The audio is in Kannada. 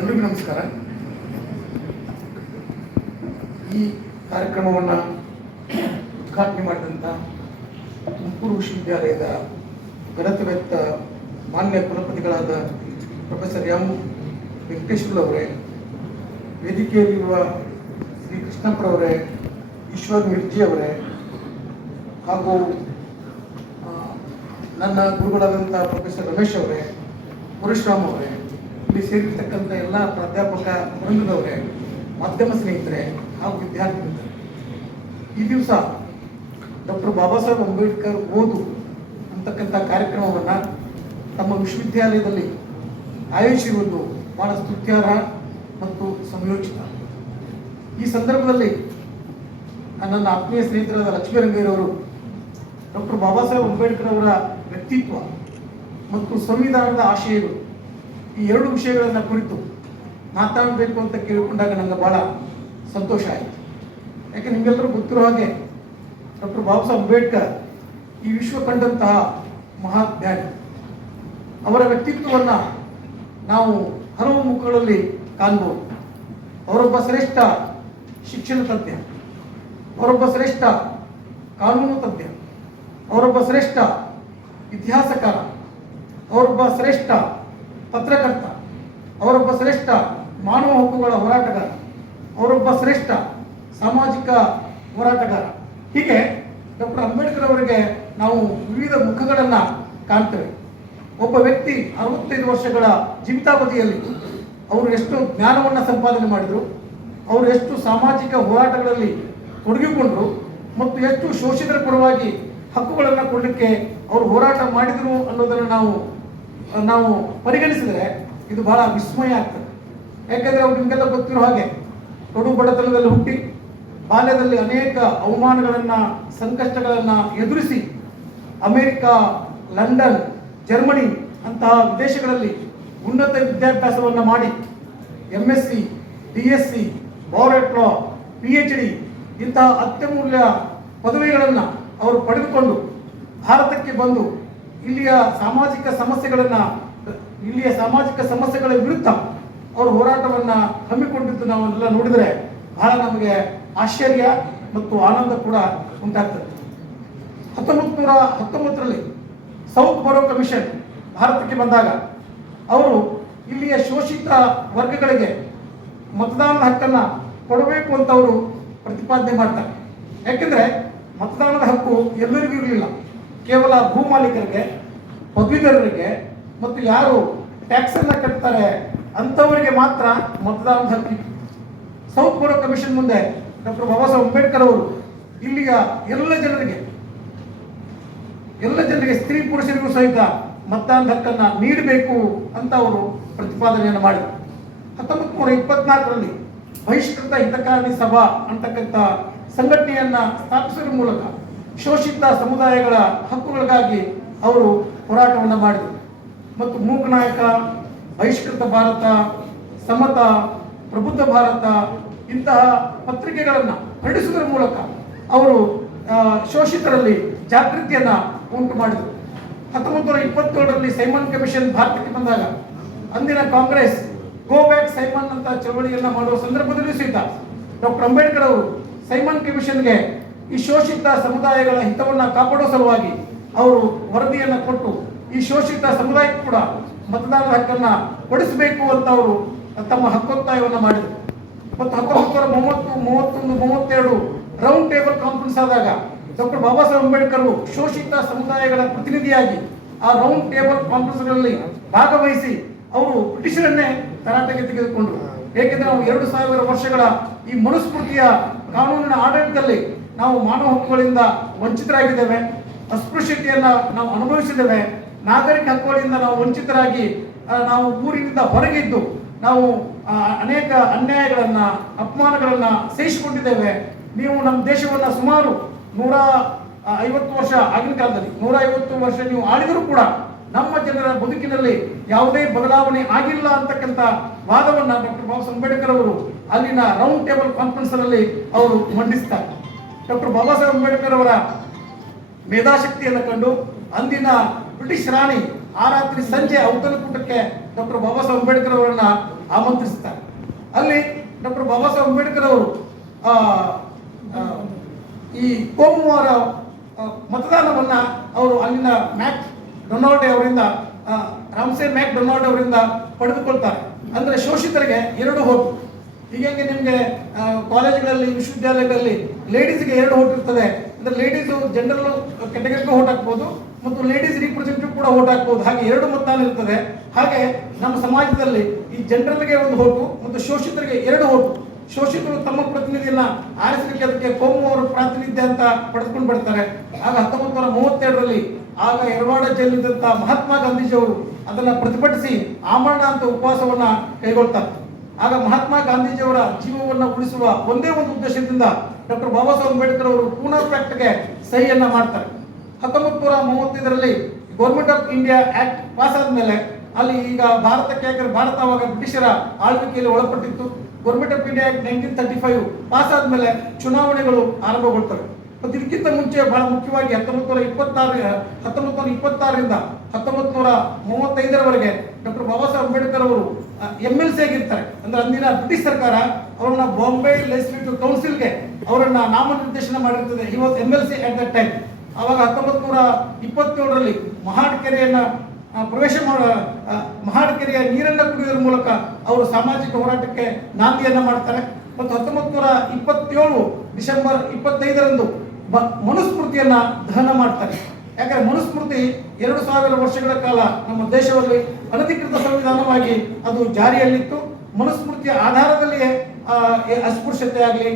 ಎಲ್ರಿಗೂ ನಮಸ್ಕಾರ. ಈ ಕಾರ್ಯಕ್ರಮವನ್ನು ಉದ್ಘಾಟನೆ ಮಾಡಿದಂಥ ತುಮಕೂರು ವಿಶ್ವವಿದ್ಯಾಲಯದ ಗಣತವೆತ್ತ ಮಾನ್ಯ ಕುಲಪತಿಗಳಾದ ಪ್ರೊಫೆಸರ್ ಎಂ ವೆಂಕಟೇಶ್ವರವರೇ ವೇದಿಕೆಯಲ್ಲಿರುವ ಶ್ರೀ ಕೃಷ್ಣಪ್ಪರವರೇ ಈಶ್ವರ್ ಮಿರ್ಜಿ ಅವರೇ, ಹಾಗೂ ನನ್ನ ಗುರುಗಳಾದಂಥ ಪ್ರೊಫೆಸರ್ ರಮೇಶ್ ಅವರೇ ಪುರಶುರಾಮ್ ಅವರೇ ಇಲ್ಲಿ ಸೇರಿರ್ತಕ್ಕಂಥ ಎಲ್ಲ ಪ್ರಾಧ್ಯಾಪಕ ವೃಂದದವರೇ, ಮಾಧ್ಯಮ ಸ್ನೇಹಿತರೆ ಹಾಗೂ ವಿದ್ಯಾರ್ಥಿ. ಈ ದಿವಸ ಡಾಕ್ಟರ್ ಬಾಬಾ ಸಾಹೇಬ್ ಅಂಬೇಡ್ಕರ್ ಓದು ಅಂತಕ್ಕಂಥ ಕಾರ್ಯಕ್ರಮವನ್ನು ತಮ್ಮ ವಿಶ್ವವಿದ್ಯಾಲಯದಲ್ಲಿ ಆಯೋಜಿಸಿರುವುದು ಬಹಳ ಸ್ತುತ್ಯಾರ್ಹ ಮತ್ತು ಸಂಯೋಜಿತ ಈ ಸಂದರ್ಭದಲ್ಲಿ ನನ್ನ ಆತ್ಮೀಯ ಸ್ನೇಹಿತರಾದ ಲಕ್ಷ್ಮೀ ರಂಗಯ್ಯರವರು ಡಾಕ್ಟರ್ ಬಾಬಾ ಸಾಹೇಬ್ ಅಂಬೇಡ್ಕರ್ ಅವರ ವ್ಯಕ್ತಿತ್ವ ಮತ್ತು ಸಂವಿಧಾನದ ಆಶಯಗಳು ಈ ಎರಡು ವಿಷಯಗಳನ್ನು ಕುರಿತು ಮಾತಾಡಬೇಕು ಅಂತ ಕೇಳಿಕೊಂಡಾಗ ನನಗೆ ಬಹಳ ಸಂತೋಷ ಆಯಿತು. ಯಾಕೆ ನಿಮಗೆಲ್ಲರೂ ಗೊತ್ತಿರೋ ಹಾಗೆ ಡಾಕ್ಟರ್ ಬಾಬಾ ಸಾಹೇಬ್ ಅಂಬೇಡ್ಕರ್ ಈ ವಿಶ್ವ ಕಂಡಂತಹ ಮಹಾಜ್ಞಾನಿ ಅವರ ವ್ಯಕ್ತಿತ್ವವನ್ನು ನಾವು ಹಲವು ಮುಖಗಳಲ್ಲಿ ಕಾಣ್ಬೋದು. ಅವರೊಬ್ಬ ಶ್ರೇಷ್ಠ ಶಿಕ್ಷಣ ತಜ್ಞ, ಅವರೊಬ್ಬ ಶ್ರೇಷ್ಠ ಕಾನೂನು ತಜ್ಞ, ಅವರೊಬ್ಬ ಶ್ರೇಷ್ಠ ಇತಿಹಾಸಕಾರ, ಅವರೊಬ್ಬ ಶ್ರೇಷ್ಠ ಪತ್ರಕರ್ತ, ಅವರೊಬ್ಬ ಶ್ರೇಷ್ಠ ಮಾನವ ಹಕ್ಕುಗಳ ಹೋರಾಟಗಾರ, ಅವರೊಬ್ಬ ಶ್ರೇಷ್ಠ ಸಾಮಾಜಿಕ ಹೋರಾಟಗಾರ. ಹೀಗೆ ಡಾಕ್ಟರ್ ಅಂಬೇಡ್ಕರ್ ಅವರಿಗೆ ನಾವು ವಿವಿಧ ಮುಖಗಳನ್ನು ಕಾಣ್ತೇವೆ. ಒಬ್ಬ ವ್ಯಕ್ತಿ ಅರವತ್ತೈದು ವರ್ಷಗಳ ಜೀವಿತಾವಧಿಯಲ್ಲಿ ಅವರು ಎಷ್ಟು ಜ್ಞಾನವನ್ನು ಸಂಪಾದನೆ ಮಾಡಿದರು, ಅವರು ಎಷ್ಟು ಸಾಮಾಜಿಕ ಹೋರಾಟಗಳಲ್ಲಿ ತೊಡಗಿಕೊಂಡ್ರು, ಮತ್ತು ಎಷ್ಟು ಶೋಷಿತರ ಪರವಾಗಿ ಹಕ್ಕುಗಳನ್ನು ಕೊಡಲಿಕ್ಕೆ ಅವರು ಹೋರಾಟ ಮಾಡಿದರು ಅನ್ನೋದನ್ನು ನಾವು ನಾವು ಪರಿಗಣಿಸಿದರೆ ಇದು ಬಹಳ ವಿಸ್ಮಯ ಆಗ್ತದೆ. ಯಾಕಂದರೆ ಅವ್ರು ನಿಮಗೆಲ್ಲ ಗೊತ್ತಿರೋ ಹಾಗೆ ಕಡು ಬಡತನದಲ್ಲಿ ಹುಟ್ಟಿ ಬಾಲ್ಯದಲ್ಲಿ ಅನೇಕ ಅವಮಾನಗಳನ್ನು, ಸಂಕಷ್ಟಗಳನ್ನು ಎದುರಿಸಿ ಅಮೆರಿಕ, ಲಂಡನ್, ಜರ್ಮನಿ ಅಂತಹ ವಿದೇಶಗಳಲ್ಲಿ ಉನ್ನತ ವಿದ್ಯಾಭ್ಯಾಸವನ್ನು ಮಾಡಿ M S C D S C bar at P H D ಇಂತಹ ಅತ್ಯಮೂಲ್ಯ ಪದವಿಗಳನ್ನು ಅವರು ಪಡೆದುಕೊಂಡು ಭಾರತಕ್ಕೆ ಬಂದು ಇಲ್ಲಿಯ ಸಾಮಾಜಿಕ ಸಮಸ್ಯೆಗಳನ್ನು, ಇಲ್ಲಿಯ ಸಾಮಾಜಿಕ ಸಮಸ್ಯೆಗಳ ವಿರುದ್ಧ ಅವರು ಹೋರಾಟವನ್ನು ಹಮ್ಮಿಕೊಂಡಿದ್ದು ನಾವೆಲ್ಲ ನೋಡಿದರೆ ಬಹಳ ನಮಗೆ ಆಶ್ಚರ್ಯ ಮತ್ತು ಆನಂದ ಕೂಡ ಉಂಟಾಗ್ತದೆ. ಹತ್ತೊಂಬತ್ತು ನೂರ ಹತ್ತೊಂಬತ್ತರಲ್ಲಿ ಸೌತ್ ಬರೋ ಕಮಿಷನ್ ಭಾರತಕ್ಕೆ ಬಂದಾಗ ಅವರು ಇಲ್ಲಿಯ ಶೋಷಿತ ವರ್ಗಗಳಿಗೆ ಮತದಾನದ ಹಕ್ಕನ್ನು ಕೊಡಬೇಕು ಅಂತ ಅವರು ಪ್ರತಿಪಾದನೆ ಮಾಡ್ತಾರೆ. ಯಾಕೆಂದರೆ ಮತದಾನದ ಹಕ್ಕು ಎಲ್ಲರಿಗೂ ಇರಲಿಲ್ಲ. ಕೇವಲ ಭೂ ಮಾಲೀಕರಿಗೆ, ಪದವೀಧರರಿಗೆ ಮತ್ತು ಯಾರು ಟ್ಯಾಕ್ಸನ್ನು ಕಟ್ತಾರೆ ಅಂಥವರಿಗೆ ಮಾತ್ರ ಮತದಾನದ ಹಕ್ಕಿತ್ತು ಸೌತ್ ಬರೋ ಕಮಿಷನ್ ಮುಂದೆ ಡಾಕ್ಟರ್ ಬಾಬಾ ಸಾಹೇಬ್ ಅಂಬೇಡ್ಕರ್ ಅವರು ಇಲ್ಲಿಯ ಎಲ್ಲ ಜನರಿಗೆ ಎಲ್ಲ ಜನರಿಗೆ ಸ್ತ್ರೀ ಪುರುಷರಿಗೂ ಸಹಿತ ಮತದಾನದ ಹಕ್ಕನ್ನು ನೀಡಬೇಕು ಅಂತ ಅವರು ಪ್ರತಿಪಾದನೆಯನ್ನು ಮಾಡಿದರು. ಹತ್ತೊಂಬತ್ತು ನೂರ ಇಪ್ಪತ್ನಾಲ್ಕರಲ್ಲಿ ಬಹಿಷ್ಕೃತ ಹಿತಕಾರಣಿ ಸಭಾ ಅಂತಕ್ಕಂಥ ಸಂಘಟನೆಯನ್ನ ಸ್ಥಾಪಿಸುವ ಮೂಲಕ ಶೋಷಿತ ಸಮುದಾಯಗಳ ಹಕ್ಕುಗಳಿಗಾಗಿ ಅವರು ಹೋರಾಟವನ್ನು ಮಾಡಿದರು. ಮತ್ತು ಮೂಕ ನಾಯಕ, ಬಹಿಷ್ಕೃತ ಭಾರತ, ಸಮತ, ಪ್ರಬುದ್ಧ ಭಾರತ ಇಂತಹ ಪತ್ರಿಕೆಗಳನ್ನು ಹೊರಡಿಸುವುದರ ಮೂಲಕ ಅವರು ಶೋಷಿತರಲ್ಲಿ ಜಾಗೃತಿಯನ್ನು ಉಂಟು ಮಾಡಿದರು. ಹತ್ತೊಂಬತ್ತು ನೂರ ಇಪ್ಪತ್ತೇಳರಲ್ಲಿ ಸೈಮನ್ ಕಮಿಷನ್ ಭಾರತಕ್ಕೆ ಬಂದಾಗ ಅಂದಿನ ಕಾಂಗ್ರೆಸ್ ಗೋ ಬ್ಯಾಕ್ ಸೈಮನ್ ಅಂತ ಚಳವಳಿಯನ್ನು ಮಾಡುವ ಸಂದರ್ಭದಲ್ಲಿ ಸಹಿತ ಡಾಕ್ಟರ್ ಅಂಬೇಡ್ಕರ್ ಅವರು ಸೈಮನ್ ಕಮಿಷನ್ಗೆ ಈ ಶೋಷಿತ ಸಮುದಾಯಗಳ ಹಿತವನ್ನು ಕಾಪಾಡೋ ಸಲುವಾಗಿ ಅವರು ವರದಿಯನ್ನು ಕೊಟ್ಟು ಈ ಶೋಷಿತ ಸಮುದಾಯಕ್ಕೆ ಕೂಡ ಮತದಾನದ ಹಕ್ಕನ್ನ ಕೊಡಿಸಬೇಕು ಅಂತ ಅವರು ತಮ್ಮ ಹಕ್ಕೊತ್ತಾಯವನ್ನು ಮಾಡಿದರು. ಮತ್ತು ಹತ್ತೊಂಬತ್ತು ನೂರ ಮೂವತ್ತು, ಮೂವತ್ತೊಂದು, ಮೂವತ್ತೆರಡು ರೌಂಡ್ ಟೇಬಲ್ ಕಾನ್ಫರೆನ್ಸ್ ಆದಾಗ ಡಾಕ್ಟರ್ ಬಾಬಾ ಸಾಹೇಬ್ ಅಂಬೇಡ್ಕರ್ ಶೋಷಿತ ಸಮುದಾಯಗಳ ಪ್ರತಿನಿಧಿಯಾಗಿ ಆ ರೌಂಡ್ ಟೇಬಲ್ ಕಾನ್ಫರೆನ್ಸ್ಗಳಲ್ಲಿ ಭಾಗವಹಿಸಿ ಅವರು ಬ್ರಿಟಿಷರನ್ನೇ ತರಾಟೆಗೆ ತೆಗೆದುಕೊಂಡರು. ಏಕೆಂದರೆ ನಾವು ಎರಡು ಸಾವಿರ ವರ್ಷಗಳ ಈ ಮನುಸ್ಮೃತಿಯ ಕಾನೂನಿನ ಆಡಳಿತದಲ್ಲಿ ನಾವು ಮಾನವ ಹಕ್ಕುಗಳಿಂದ ವಂಚಿತರಾಗಿದ್ದೇವೆ, ಅಸ್ಪೃಶ್ಯತೆಯನ್ನ ನಾವು ಅನುಭವಿಸಿದ್ದೇವೆ, ನಾಗರಿಕ ಹಕ್ಕುಗಳಿಂದ ನಾವು ವಂಚಿತರಾಗಿ ನಾವು ಊರಿನಿಂದ ಹೊರಗಿದ್ದು, ನಾವು ಅನೇಕ ಅನ್ಯಾಯಗಳನ್ನ, ಅಪಮಾನಗಳನ್ನ ಸಹಿಸಿಕೊಂಡಿದ್ದೇವೆ. ನೀವು ನಮ್ಮ ದೇಶವನ್ನ ಸುಮಾರು ನೂರ ಐವತ್ತು ವರ್ಷ ಆಗಿನ ಕಾಲದಲ್ಲಿ, ನೂರ ಐವತ್ತು ವರ್ಷ ನೀವು ಆಳಿದರೂ ಕೂಡ ನಮ್ಮ ಜನರ ಬದುಕಿನಲ್ಲಿ ಯಾವುದೇ ಬದಲಾವಣೆ ಆಗಿಲ್ಲ ಅಂತಕ್ಕಂಥ ವಾದವನ್ನ ಡಾಕ್ಟರ್ ಬಾಬಾ ಅಂಬೇಡ್ಕರ್ ಅವರು ಅಲ್ಲಿನ ರೌಂಡ್ ಟೇಬಲ್ ಕಾನ್ಫರೆನ್ಸ್ ಅವರು ಮಂಡಿಸ್ತಾರೆ. ಡಾಕ್ಟರ್ ಬಾಬಾ ಸಾಹೇಬ್ ಅಂಬೇಡ್ಕರ್ ಅವರ ಮೇಧಾಶಕ್ತಿಯನ್ನು ಕಂಡು ಅಂದಿನ ಬ್ರಿಟಿಷ್ ರಾಣಿ ಆ ರಾತ್ರಿ ಸಂಜೆ ಔತಣಕೂಟಕ್ಕೆ ಡಾಕ್ಟರ್ ಬಾಬಾ ಸಾಹೇಬ್ ಅಂಬೇಡ್ಕರ್ ಅವರನ್ನು ಆಮಂತ್ರಿಸ್ತಾರೆ ಅಲ್ಲಿ ಡಾಕ್ಟರ್ ಬಾಬಾ ಸಾಹೇಬ್ ಅಂಬೇಡ್ಕರ್ ಅವರು ಈ ಕೋಮುವಾರ ಅವರ ಮತದಾನವನ್ನ ಅವರು ಅಲ್ಲಿನ ಮ್ಯಾಕ್ ಡೊನಾಲ್ಡ್ ಅವರಿಂದ ರಾಮ್ಸೆ ಮ್ಯಾಕ್ ಡೊನಾಲ್ಡ್ ಅವರಿಂದ ಪಡೆದುಕೊಳ್ತಾರೆ. ಅಂದ್ರೆ ಶೋಷಿತರಿಗೆ ಎರಡು ಹೋಟು ಹೀಗಾಗಿ ನಿಮಗೆ ಕಾಲೇಜುಗಳಲ್ಲಿ, ವಿಶ್ವವಿದ್ಯಾಲಯಗಳಲ್ಲಿ ಲೇಡೀಸ್ಗೆ ಎರಡು ಹೋಟ್ ಇರ್ತದೆ. ಅಂದ್ರೆ ಲೇಡೀಸು ಜನರಲ್ ಕೆಟಗರಿಗೂ ಹೋಟ್ ಹಾಕ್ಬೋದು, ಮತ್ತು ಲೇಡೀಸ್ ರಿಪ್ರೆಸೆಂಟೇಟಿವ್ ಕೂಡ ಓಟ್ ಹಾಕ್ಬೋದು. ಹಾಗೆ ಎರಡು ಮತದಾನ ಇರ್ತದೆ. ಹಾಗೆ ನಮ್ಮ ಸಮಾಜದಲ್ಲಿ ಈ ಜನರಲ್ಗೆ ಒಂದು ಹೋಟು ಮತ್ತು ಶೋಷಿತರಿಗೆ ಎರಡು ಓಟು ಶೋಷಿತರು ತಮ್ಮ ಪ್ರತಿನಿಧಿಯನ್ನ ಆರಿಸಲಿಕ್ಕೆ ಅದಕ್ಕೆ ಕೋಮು ಅವರು ಪ್ರಾತಿನಿಧ್ಯ ಅಂತ ಪಡೆದುಕೊಂಡು ಬಿಡ್ತಾರೆ ಆಗ ಹತ್ತೊಂಬತ್ತು ನೂರ ಮೂವತ್ತೆರಡರಲ್ಲಿ ಆಗ ಎರವಾಡ ಜೈಲಿದ್ದಂತ ಮಹಾತ್ಮ ಗಾಂಧೀಜಿ ಅವರು ಅದನ್ನ ಪ್ರತಿಭಟಿಸಿ, ಆಮರಣ ಅಂತ ಉಪವಾಸವನ್ನ ಕೈಗೊಳ್ತಾರೆ ಆಗ ಮಹಾತ್ಮ ಗಾಂಧೀಜಿಯವರ ಜೀವವನ್ನು ಉಳಿಸುವ ಒಂದೇ ಒಂದು ಉದ್ದೇಶದಿಂದ ಡಾಕ್ಟರ್ ಬಾಬಾ ಸಾಹೇಬ್ ಅಂಬೇಡ್ಕರ್ ಅವರು ಪೂನಾ ಪ್ಯಾಕ್ಟ್ಗೆ ಸಹಿಯನ್ನ ಮಾಡ್ತಾರೆ. ಹತ್ತೊಂಬತ್ತು ನೂರ ಮೂವತ್ತೈದರಲ್ಲಿ government of India act pass ಆದ್ಮೇಲೆ ಅಲ್ಲಿ ಈಗ ಭಾರತಕ್ಕೆ ಯಾಕಂದ್ರೆ ಭಾರತ ಅವಾಗ ಬ್ರಿಟಿಷರ ಆಳ್ವಿಕೆಯಲ್ಲಿ ಒಳಪಟ್ಟಿತ್ತು. Government of India act nineteen thirty five pass ಆದ್ಮೇಲೆ ಚುನಾವಣೆಗಳು ಆರಂಭಗೊಳ್ತವೆ. ಮತ್ತು ಇದಕ್ಕಿಂತ ಮುಂಚೆ ಬಹಳ ಮುಖ್ಯವಾಗಿ ಹತ್ತೊಂಬತ್ತು ನೂರ ಇಪ್ಪತ್ತಾರು ಹತ್ತೊಂಬತ್ತು ನೂರ ಇಪ್ಪತ್ತಾರರಿಂದ ಹತ್ತೊಂಬತ್ತು ನೂರ ಮೂವತ್ತೈದರವರೆಗೆ ಡಾಕ್ಟರ್ ಬಾಬಾ ಸಾಹೇಬ್ ಅಂಬೇಡ್ಕರ್ ಅವರು ಎಂ ಎಲ್ ಸಿ ಆಗಿರ್ತಾರೆ. ಅಂದ್ರೆ ಅಂದಿನ ಬ್ರಿಟಿಷ್ ಸರ್ಕಾರ ಅವರನ್ನ ಬಾಂಬೆ ಲೆಜಿಸ್ಲೇಟಿವ್ ಕೌನ್ಸಿಲ್ಗೆ ಅವರನ್ನ ನಾಮನಿರ್ದೇಶನ ಮಾಡಿರ್ತದೆ. He was M L C at that time ಅವಾಗ ಹತ್ತೊಂಬತ್ತು ನೂರ ಇಪ್ಪತ್ತೇಳರಲ್ಲಿ ಮಹಾಡ್ ಕೆರೆಯನ್ನ ಪ್ರವೇಶ ಮಾಡ ಮಹಾಡ್ಕೆರೆಯ ಮಹಾಡ್ ಕೆರೆಯ ನೀರನ್ನ ಕುಡಿಯೋದ್ರ ಮೂಲಕ ಅವರು ಸಾಮಾಜಿಕ ಹೋರಾಟಕ್ಕೆ ನಾಂದಿಯನ್ನ ಮಾಡ್ತಾರೆ. ಮತ್ತು ಹತ್ತೊಂಬತ್ತು ನೂರ ಇಪ್ಪತ್ತೇಳು ಡಿಸೆಂಬರ್ ಇಪ್ಪತ್ತೈದರಂದು ಮನುಸ್ಮೃತಿಯನ್ನ ದಹನ ಮಾಡ್ತಾರೆ. ಯಾಕಂದ್ರೆ ಮನುಸ್ಮೃತಿ ಎರಡು ಸಾವಿರ ವರ್ಷಗಳ ಕಾಲ ನಮ್ಮ ದೇಶದಲ್ಲಿ ಅನಧಿಕೃತ ಸಂವಿಧಾನವಾಗಿ ಅದು ಜಾರಿಯಲ್ಲಿತ್ತು. ಮನುಸ್ಮೃತಿಯ ಆಧಾರದಲ್ಲಿಯೇ ಅಸ್ಪೃಶ್ಯತೆ ಆಗಲಿ